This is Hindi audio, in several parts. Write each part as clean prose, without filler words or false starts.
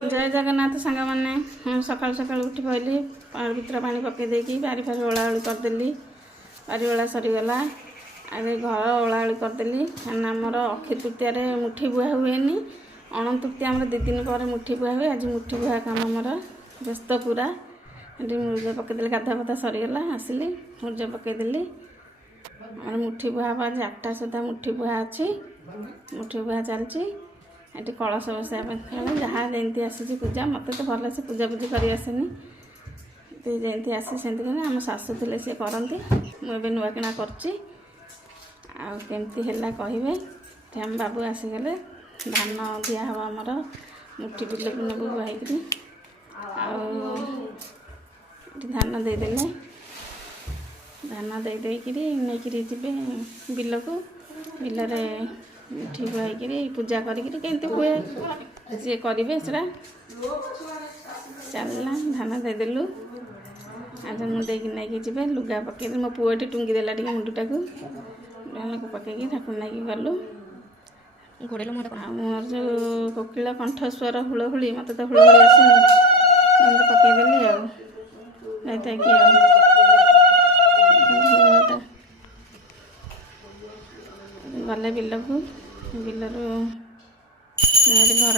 जय जगन्नाथ सांग मैंने सकाल सकाल उठी पड़ी पवित्र पानी पकई देकी बारी फारी ओलाओली करदेली बारी ओला सरीगला आगे घर ओलाओली करदेली आमर अक्षय तृतीय मुठी बुआ हुए अण तृतीय आम 2 दिन पर मुठी बुआ हुए आज मुठी बुआ काम आमर व्यस्त पूरा मुर्ज पकईदे गाधा पता सरीगला आसिली मुर्ज पकईदेली और मुठी बुआ आज 8टा सुधा मुठी बुआ अच्छी मुठी बुआ चलती ये कलश बसाया जहाँ जमी आसी पूजा मत तो भल से पूजा पूजी कर आसेनी जमी आसी से आम शाशु थे सी करती मुझे नुआ किना करमती है कहे आम बाबू आसीगले धान दिया हम आमर मुठी बिल को नबू बुआई धान देदेले धान देदेक नहीं जी बिल को बिल मुठी बुआई पूजा करमती हुए सी करेंगे से चलना धान देदेलु आज मुझे नहीं जी लुगा पकई मो पुटी टुंगी देला मुंडटा को पकई ठाकुर नहीं गलु मोर जो कोकिल कंठस्वर हुलहुली मत तो हुलहुली आसनी पकईदेली गले बिल को बिल घर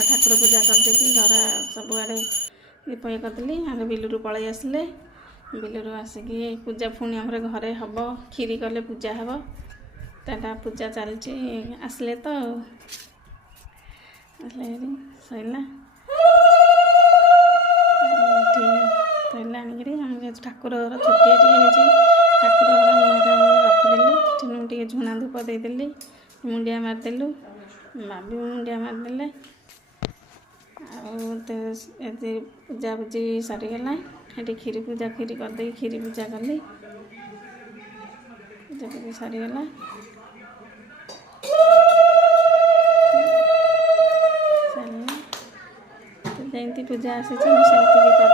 ठाकुर पूजा करदे घर सबुआड़े दीप ये करदेली आगे बिलू पलि आसिले बिलू आसिकी पूजा पुणी आम घरे हम खीरी कले पूजा हम ताटा पूजा चलती आसले तो सैला आनिक ठाकुर घर छुट्टी ठाकुर घर रखिदेली टे झुणा धूप देदेली मुंडिया मारदेलु बाबी मुंडिया मारदेले पूजा पूजी सरीगला ये खीरी पूजा खीरी करदे खीरी पूजा कली पूजा पूजी सरीगला जमी पूजा आसी सेमती भी कर